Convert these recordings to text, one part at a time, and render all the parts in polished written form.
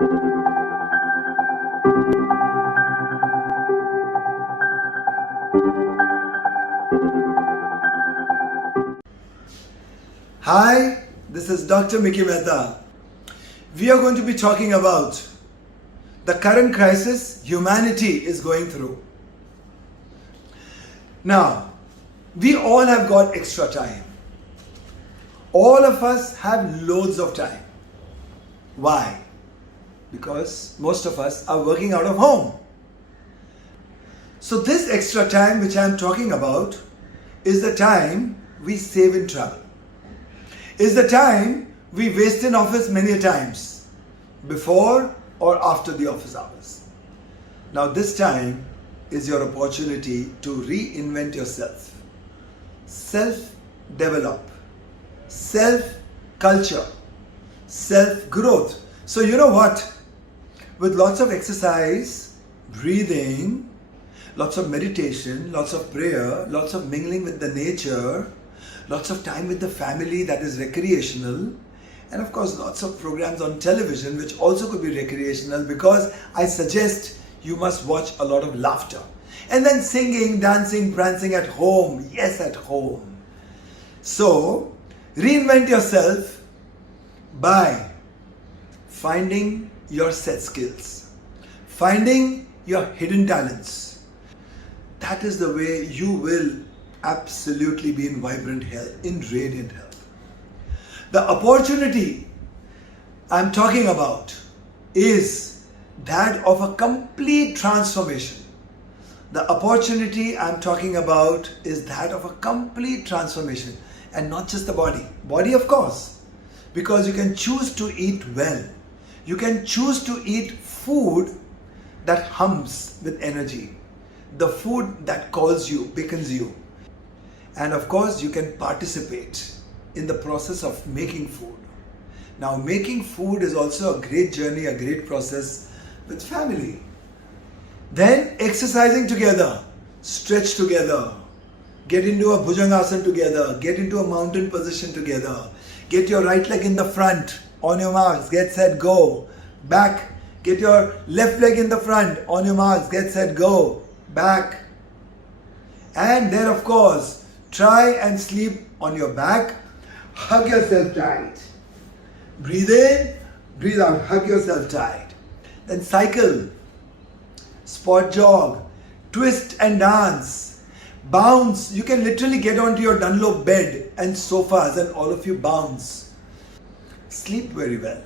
Hi, this is Dr. Mickey Mehta. We are going to be talking about the current crisis humanity is going through. Now, we all have got extra time. All of us have loads of time. Why? Because most of us are working out of home. So this extra time which I am talking about is the time we save in travel. Is the time we waste in office many times, before or after the office hours. Now this time is your opportunity to reinvent yourself, self-develop, self-culture, self-growth. So you know what? With lots of exercise, breathing, lots of meditation, lots of prayer, lots of mingling with the nature, lots of time with the family that is recreational, and of course lots of programs on television which also could be recreational, because I suggest you must watch a lot of laughter. And then singing, dancing, prancing at home. Yes, at home. So reinvent yourself by finding your set skills, finding your hidden talents. That is the way you will absolutely be in vibrant health, in radiant health. The opportunity I'm talking about is that of a complete transformation. The opportunity I'm talking about is that of a complete transformation, and not just the body. Body, of course, because you can choose to eat well. You can choose to eat food that hums with energy, the food that calls you, beckons you. And of course, you can participate in the process of making food. Now, making food is also a great journey, a great process with family. Then exercising together, stretch together, get into a Bhujangasana together, get into a mountain position together, get your right leg in the front, on your marks, get set, go, back, get your left leg in the front, on your marks, get set, go, back. And then of course, try and sleep on your back, hug yourself tight. Breathe in, breathe out, hug yourself tight. Then cycle, spot jog, twist and dance, bounce. You can literally get onto your Dunlop bed and sofas and all of you bounce. Sleep very well.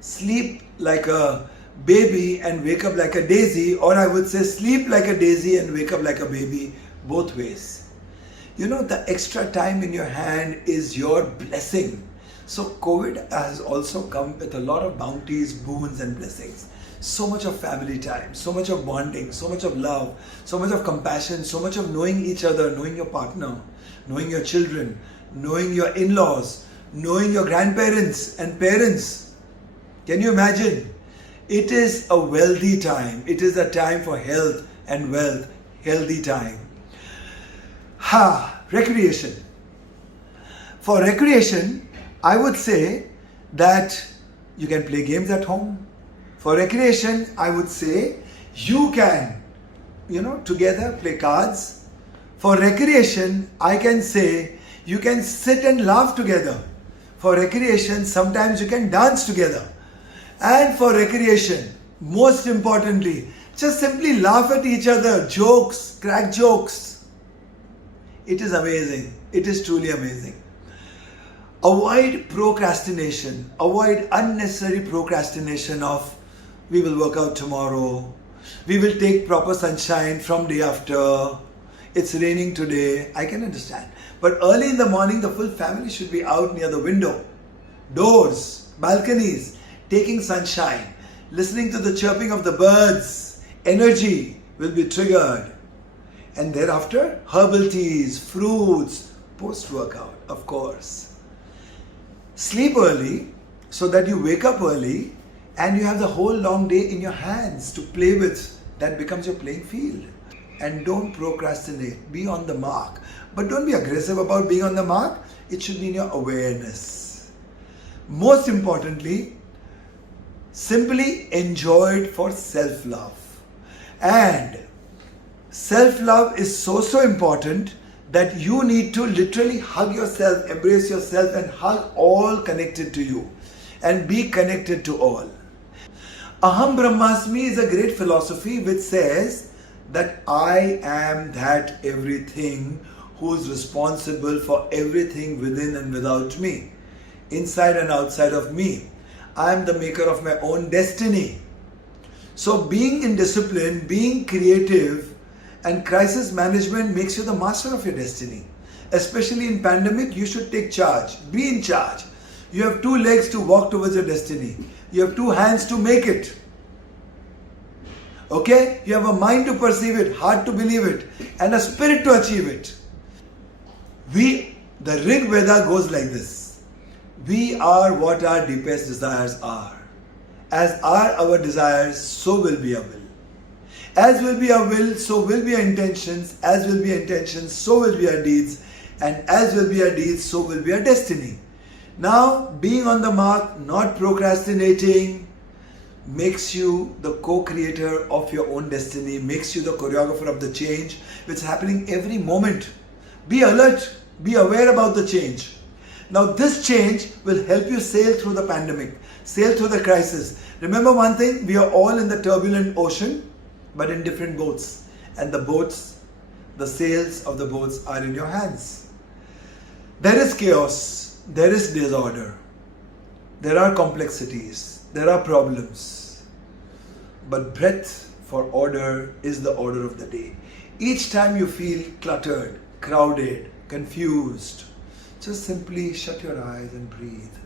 Sleep like a baby and wake up like a daisy, or I would say sleep like a daisy and wake up like a baby, both ways. You know, the extra time in your hand is your blessing. So COVID has also come with a lot of bounties, boons and blessings. So much of family time, so much of bonding, so much of love, so much of compassion, so much of knowing each other, knowing your partner, knowing your children, knowing your in-laws, knowing your grandparents and parents. Can you imagine? It is a wealthy time. It is a time for health and wealth, healthy time. Recreation. For recreation, I would say that you can play games at home. For recreation, I would say you can, together play cards. For recreation, I can say you can sit and laugh together. For recreation, sometimes you can dance together. And for recreation, most importantly, just simply laugh at each other, jokes, crack jokes. It is amazing. It is truly amazing. Avoid procrastination. Avoid unnecessary procrastination of we will work out tomorrow. We will take proper sunshine from day after. It's raining today. I can understand. But early in the morning, the full family should be out near the window, doors, balconies, taking sunshine, listening to the chirping of the birds. Energy will be triggered. And thereafter, herbal teas, fruits, post-workout, of course. Sleep early so that you wake up early and you have the whole long day in your hands to play with. That becomes your playing field. And don't procrastinate. Be on the mark. But don't be aggressive about being on the mark. It should be in your awareness. Most importantly, Simply enjoy it for self-love. And self-love is so important that you need to literally hug yourself, embrace yourself, and hug all connected to you and be connected to all. Aham Brahmasmi is a great philosophy which says that I am that everything who is responsible for everything within and without me, inside and outside of me. I am the maker of my own destiny. So being in discipline, being creative, and crisis management makes you the master of your destiny. Especially in pandemic, you should take charge. Be in charge. You have 2 legs to walk towards your destiny. You have 2 hands to make it. Okay? You have a mind to perceive it, heart to believe it, and a spirit to achieve it. The Rig Veda goes like this. We are what our deepest desires are. As are our desires, so will be our will. As will be our will, so will be our intentions. As will be our intentions, so will be our deeds. And as will be our deeds, so will be our destiny. Now, being on the mark, not procrastinating, makes you the co-creator of your own destiny, makes you the choreographer of the change which is happening every moment. Be alert, be aware about the change. Now this change will help you sail through the pandemic, sail through the crisis. Remember one thing, we are all in the turbulent ocean, but in different boats. And the boats, the sails of the boats are in your hands. There is chaos, there is disorder, there are complexities, there are problems. But breath for order is the order of the day. Each time you feel cluttered, crowded, confused, just simply shut your eyes and breathe.